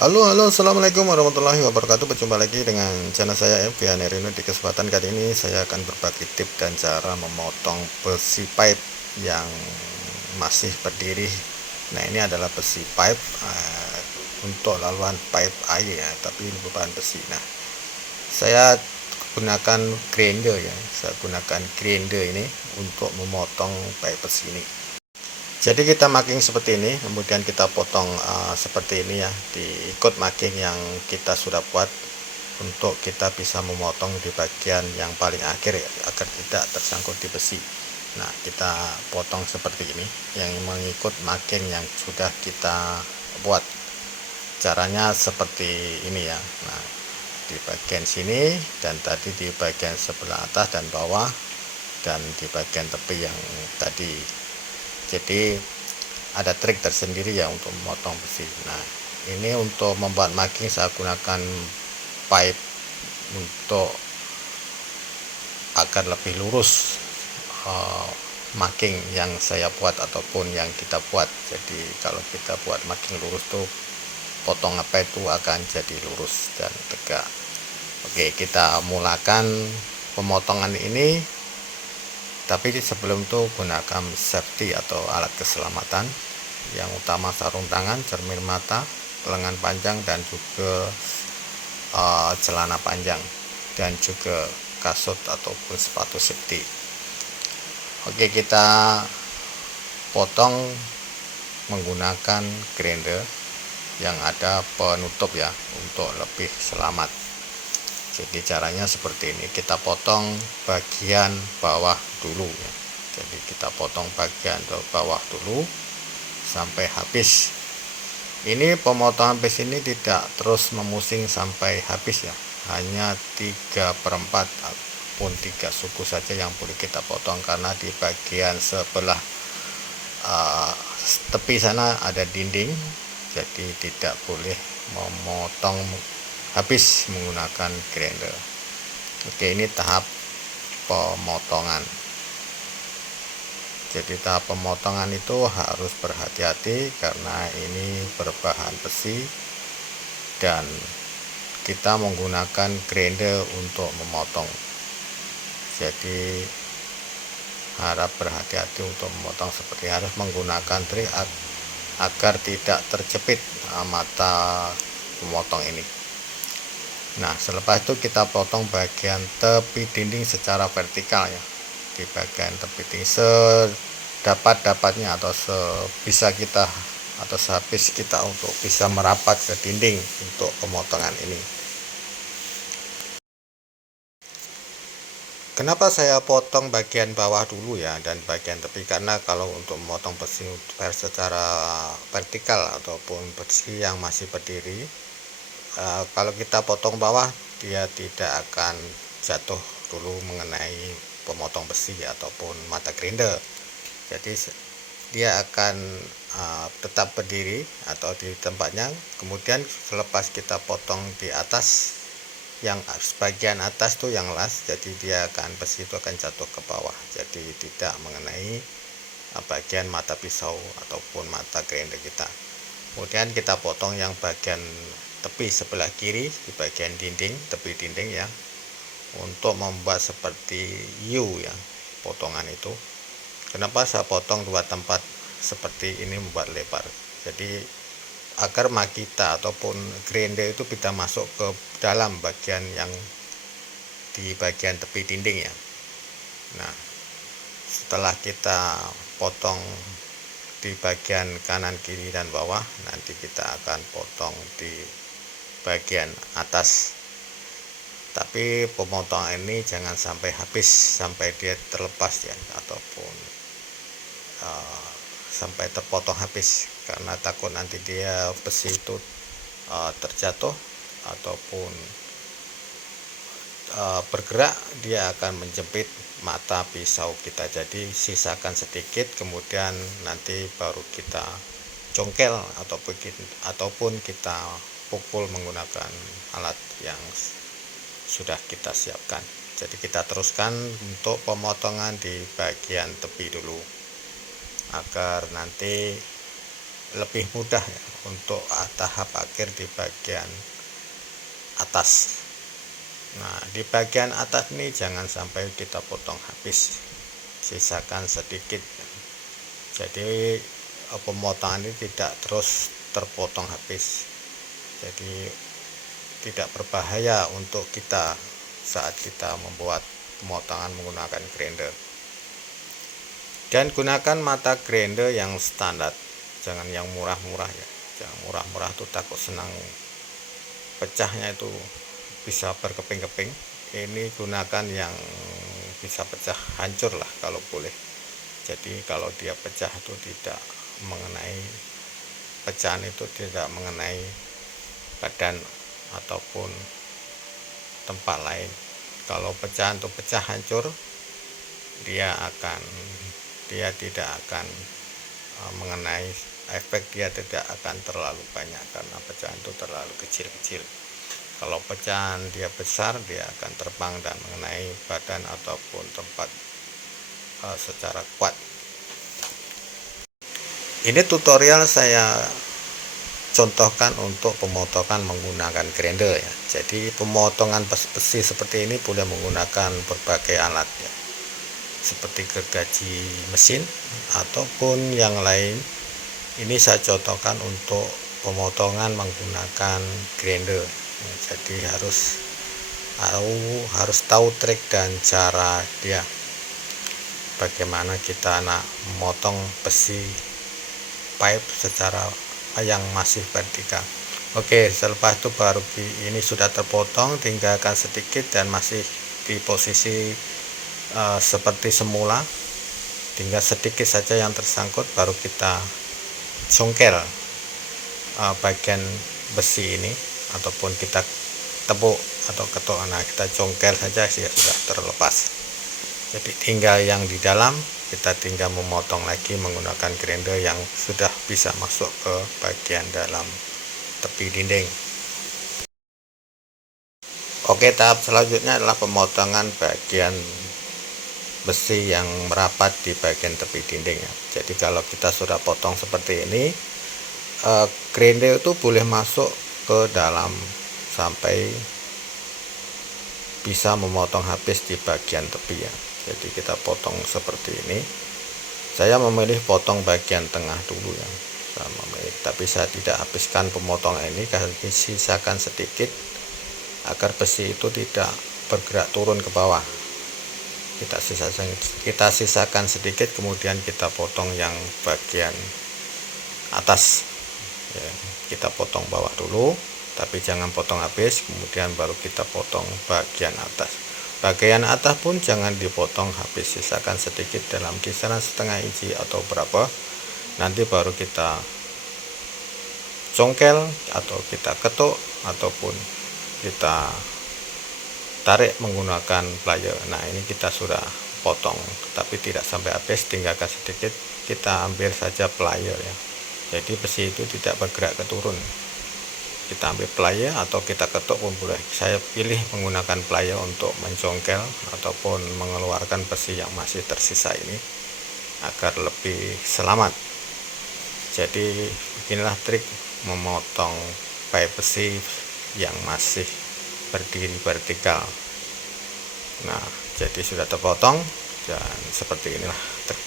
Halo, assalamualaikum warahmatullahi wabarakatuh. Berjumpa lagi dengan channel saya Evian Erino. Di kesempatan kali ini saya akan berbagi tips dan cara memotong besi pipe yang masih berdiri. Nah, ini adalah besi pipe untuk laluan pipe air ya, tapi ini bukan besi. Nah, saya gunakan grinder ya. Saya gunakan grinder ini untuk memotong pipe besi ini. Jadi kita marking seperti ini, kemudian kita potong seperti ini ya, diikut marking yang kita sudah buat untuk kita bisa memotong di bagian yang paling akhir ya, agar tidak tersangkut di besi. Nah, kita potong seperti ini yang mengikut marking yang sudah kita buat. Caranya seperti ini ya. Nah, di bagian sini dan tadi di bagian sebelah atas dan bawah dan di bagian tepi yang tadi. Jadi ada trik tersendiri ya untuk memotong besi. Nah, ini untuk membuat marking saya gunakan pipe untuk agar lebih lurus marking yang saya buat ataupun yang kita buat. Jadi kalau kita buat marking lurus tuh potong apa itu akan jadi lurus dan tegak. Oke, kita mulakan pemotongan ini. Tapi sebelum itu gunakan safety atau alat keselamatan, yang utama sarung tangan, cermin mata, lengan panjang, dan juga celana panjang, dan juga kasut ataupun sepatu safety. Oke, kita potong menggunakan grinder yang ada penutup ya, untuk lebih selamat. Jadi caranya seperti ini, kita potong bagian bawah dulu ya. Jadi kita potong bagian bawah dulu sampai habis. Ini pemotongan besi ini tidak terus memusing sampai habis ya, hanya 3/4 ataupun 3 suku saja yang boleh kita potong, karena di bagian sebelah tepi sana ada dinding, jadi tidak boleh memotong habis menggunakan grinder. Oke, ini tahap pemotongan. Jadi tahap pemotongan itu harus berhati-hati karena ini berbahan besi dan kita menggunakan grinder untuk memotong. Jadi harap berhati-hati untuk memotong, seperti harus menggunakan trik agar tidak terjepit mata pemotong ini. Nah, selepas itu kita potong bagian tepi dinding secara vertikal ya. Di bagian tepi dinding sedapat-dapatnya atau sebisa kita atau sehabis kita untuk bisa merapat ke dinding untuk pemotongan ini. Kenapa saya potong bagian bawah dulu ya dan bagian tepi? Karena kalau untuk memotong besi secara vertikal ataupun besi yang masih berdiri, kalau kita potong bawah dia tidak akan jatuh dulu mengenai pemotong besi ataupun mata grinder. Jadi dia akan tetap berdiri atau di tempatnya. Kemudian selepas kita potong di atas, yang bagian atas tuh yang las, jadi dia akan besi itu akan jatuh ke bawah, jadi tidak mengenai bagian mata pisau ataupun mata grinder kita. Kemudian kita potong yang bagian tepi sebelah kiri di bagian dinding, tepi dinding ya, untuk membuat seperti U ya potongan itu. Kenapa saya potong dua tempat seperti ini, membuat lebar, jadi agar makita ataupun grinder itu bisa masuk ke dalam bagian yang di bagian tepi dinding ya. Nah, setelah kita potong di bagian kanan, kiri, dan bawah, nanti kita akan potong di bagian atas. Tapi pemotongan ini jangan sampai habis, sampai dia terlepas ya, ataupun sampai terpotong habis, karena takut nanti dia besi itu terjatuh ataupun bergerak, dia akan menjepit mata pisau kita. Jadi sisakan sedikit, kemudian nanti baru kita congkel ataupun kita pukul menggunakan alat yang sudah kita siapkan. Jadi kita teruskan untuk pemotongan di bagian tepi dulu, agar nanti lebih mudah ya untuk tahap akhir di bagian atas. Nah, di bagian atas ini jangan sampai kita potong habis, sisakan sedikit. Jadi pemotongan ini tidak terus terpotong habis, jadi tidak berbahaya untuk kita saat kita membuat pemotongan menggunakan grinder. Dan gunakan mata grinder yang standar, jangan yang murah-murah ya. Jangan murah-murah tuh takut senang pecahnya itu bisa berkeping-keping. Ini gunakan yang bisa pecah hancur lah kalau boleh. Jadi kalau dia pecah itu tidak mengenai, pecahan itu tidak mengenai badan ataupun tempat lain. Kalau pecahan itu pecah hancur, dia tidak akan mengenai, efek dia tidak akan terlalu banyak karena pecahan itu terlalu kecil-kecil. Kalau pecahan dia besar, dia akan terbang dan mengenai badan ataupun tempat secara kuat. Ini tutorial saya contohkan untuk pemotongan menggunakan grinder ya. Jadi pemotongan besi seperti ini boleh menggunakan berbagai alat ya, seperti gergaji mesin ataupun yang lain. Ini saya contohkan untuk pemotongan menggunakan grinder. Jadi harus tahu trik dan cara dia, bagaimana kita nak memotong besi pipe secara yang masih vertikal. Oke, selepas itu baru ini sudah terpotong, tinggalkan sedikit dan masih di posisi seperti semula, tinggal sedikit saja yang tersangkut, baru kita congkel bagian besi ini ataupun kita tepuk atau ketuk. Nah, kita congkel saja sih sudah terlepas. Jadi tinggal yang di dalam kita tinggal memotong lagi menggunakan grinder yang sudah bisa masuk ke bagian dalam tepi dinding. Oke, tahap selanjutnya adalah pemotongan bagian besi yang merapat di bagian tepi dinding ya. Jadi kalau kita sudah potong seperti ini, grinder itu boleh masuk ke dalam sampai bisa memotong habis di bagian tepi ya. Jadi kita potong seperti ini. Saya memilih potong bagian tengah dulu ya. Tapi saya tidak habiskan pemotongan ini, karena sisakan sedikit agar besi itu tidak bergerak turun ke bawah. Kita sisakan sedikit, kemudian kita potong yang bagian atas ya. Kita potong bawah dulu, tapi jangan potong habis, kemudian baru kita potong bagian atas. Bagian atas pun jangan dipotong habis, sisakan sedikit dalam kisaran setengah inci atau berapa, nanti baru kita congkel atau kita ketuk ataupun kita tarik menggunakan plier. Nah, ini kita sudah potong tapi tidak sampai habis, tinggalkan sedikit, kita ambil saja plier ya. Jadi besi itu tidak bergerak ke turun. Kita ambil plier atau kita ketuk pun boleh. Saya pilih menggunakan plier untuk mencongkel ataupun mengeluarkan besi yang masih tersisa ini agar lebih selamat. Jadi beginilah trik memotong pipe besi yang masih berdiri vertikal. Nah, jadi sudah terpotong dan seperti inilah trik.